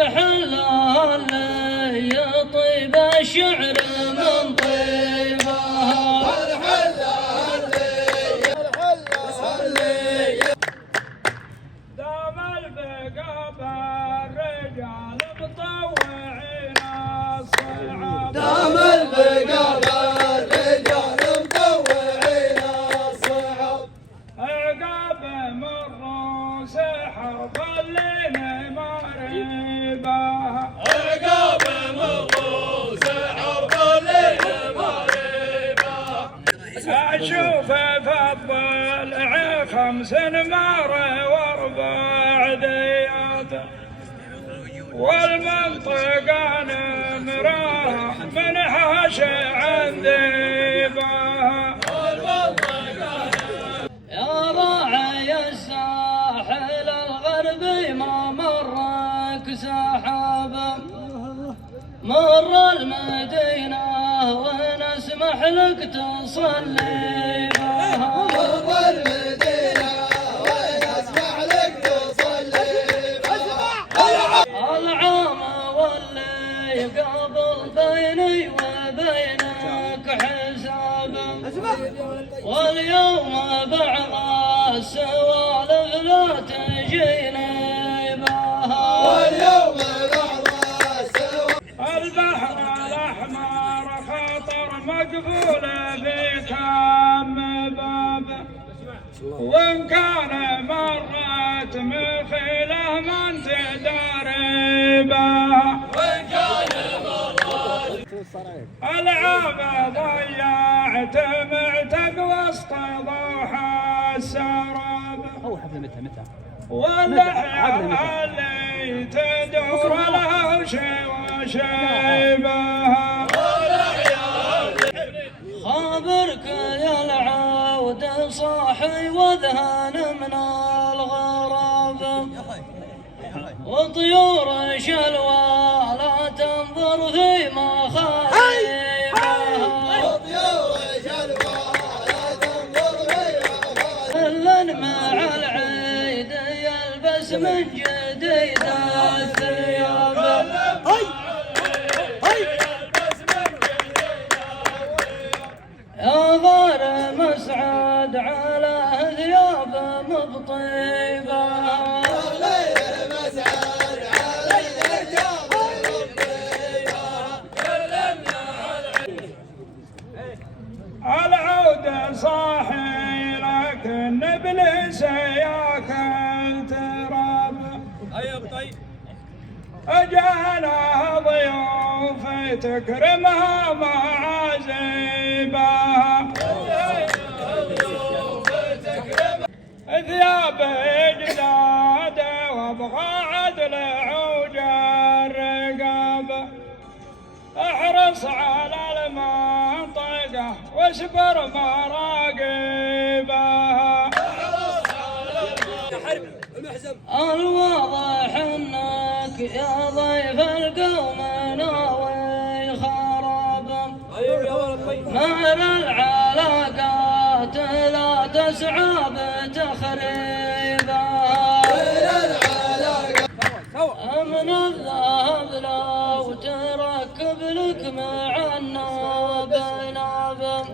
الحلال يطيب الشعر من طيبه دام البقاء بالرجال مطوعين الصعب دام البقاء بالرجال مطوعين الصعب عقاب مروا سحر ظلين مريبه عقاب مروا سحر ظلين مريبه اشوف فضل خمس مر واربع ديات والمنطقة نمراه من حاش عنديبه يا راعي الساحل الغربي ما مرك سحابه مر المدينة ونسمح لك تصلي بها مر المدينة ونسمح لك تصلي بها العام واللي قبل بيني وبينك حسابه واليوم بعض السوالف لا تجيني بها واليوم بعض السوالف البحر الأحمر خطر مقبول في كم باب وإن كان مرت مخيله من تداري بها العاب ضيعت معتق وسط ضوحى السراب واللحية اللي تدور لها وشيبها خابرك يا العود صاحي وذهان من الغراب وطيور شلوى لا تنظر في مخالبها إلا مع العيد يلبس من جديد الثياب يا غار مسعد على ثياب مبطيبه العود صاحي لكن ابليس ياكل تراب اجانا ضيوف تكرمها معازيبها ثياب جداد وابغى عدل عوج الرقاب احرص على المنطقة واصبر مراقبها الواضح انك يا ضيف القوم ناوي خراب نار العلاقات لا تسعى بتخريبها من الذهب لو تركب لك مع الناب ناب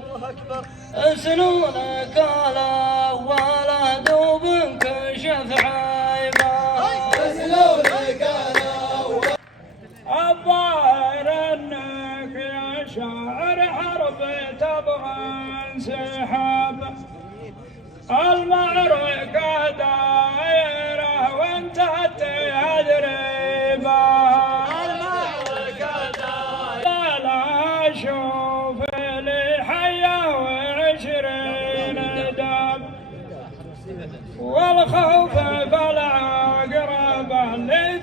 سنونك الاول دوب انكشف عيبها الظاهر انك يا شاعر حرب تبغى انسحاب المعركة دايرة وانت تدري بها لا اشوف لي حية وعشرين داب والخوف بالعقرب اللي